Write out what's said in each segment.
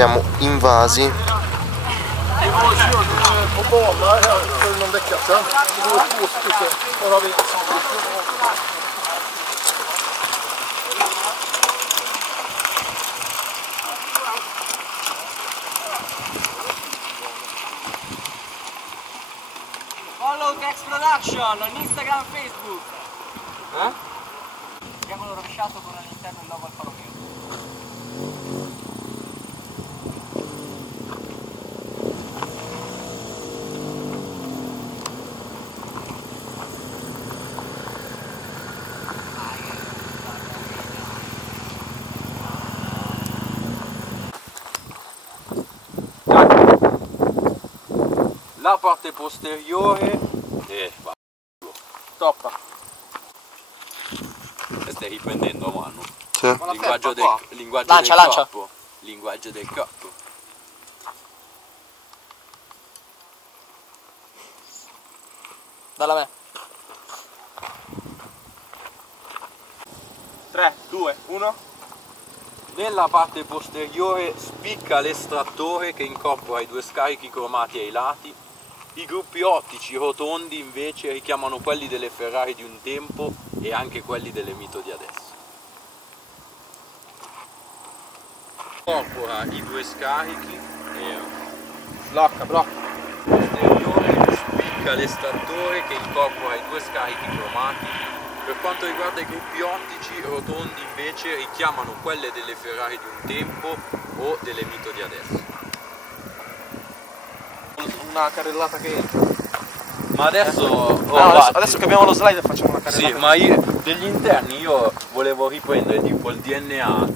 siamo invasi. Follow Tecx Productions on Instagram, Facebook. Triangolo rovesciato con all'interno il logo Alfa Romeo. La parte posteriore Stoppa. stai riprendendo a mano. Sì. Linguaggio del Lancia. corpo. Linguaggio del corpo. Dalla me. 3, 2, 1. Nella parte posteriore spicca l'estrattore che incorpora i due scarichi cromati ai lati. I gruppi ottici rotondi invece richiamano quelli delle Ferrari di un tempo e anche quelli delle Mito di adesso. Incorpora i due scarichi e Blocca. posteriore spicca l'estrattore che incorpora i due scarichi cromati. Per quanto riguarda i gruppi ottici, rotondi invece richiamano quelle delle Ferrari di un tempo o delle Mito di adesso. Una carrellata che entra. Ma adesso... adesso che abbiamo lo slide facciamo una carrellata. Sì, ma degli interni io volevo riprendere tipo il DNA,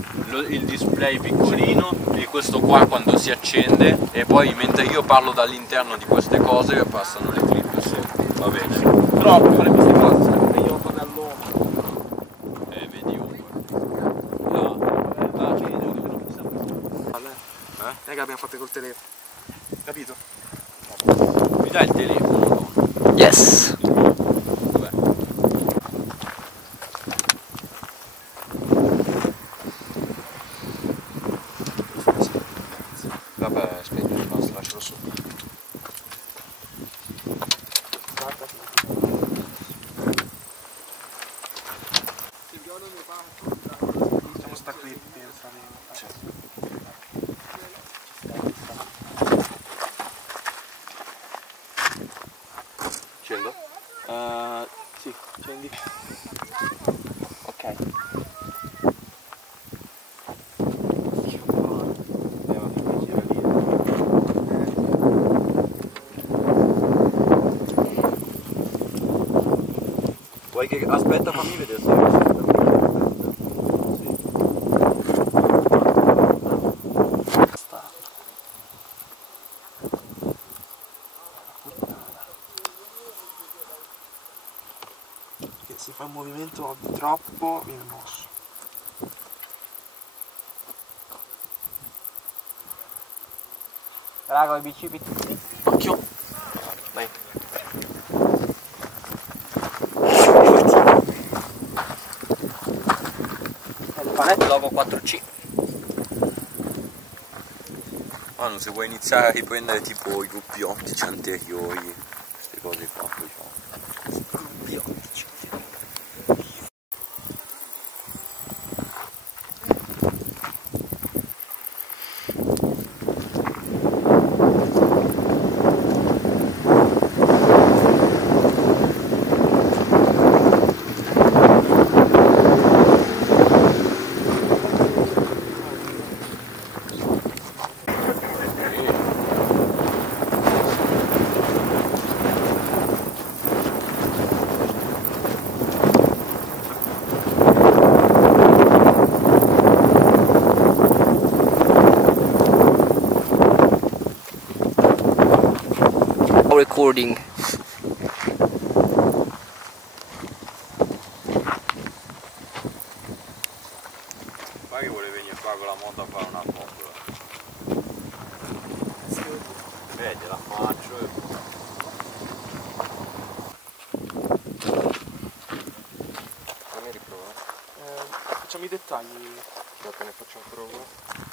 il display piccolino e questo qua quando si accende, e poi mentre io parlo dall'interno di queste cose passano le clip. Sì, va bene. Però per fare queste cose sarebbe io con all'uomo. Vedi ovunque. Raga, abbiamo fatto col telefono. Capito? Mi dai il telefono? Yes. Vabbè. Vabbè, aspetta, basta, lascialo su. Facciamo sta qui, pensa. Sì. Accendo? Sì, accendi. Ok. Vuoi che... Aspetta, fammi vedere se... Che se fa un movimento troppo viene mosso. Raga, i bicipiti. Occhio. Dai. Il panetto logo 4C. Manu, se vuoi iniziare a riprendere tipo i gruppi ottici anteriori, queste cose qua, diciamo. Gruppi ottici. Recording. Poi che vuole venire qua con la moto a fare una foto. Vedi, la faccio e... Fammi riprova. Facciamo i dettagli. Dopo ne faccio ancora uno.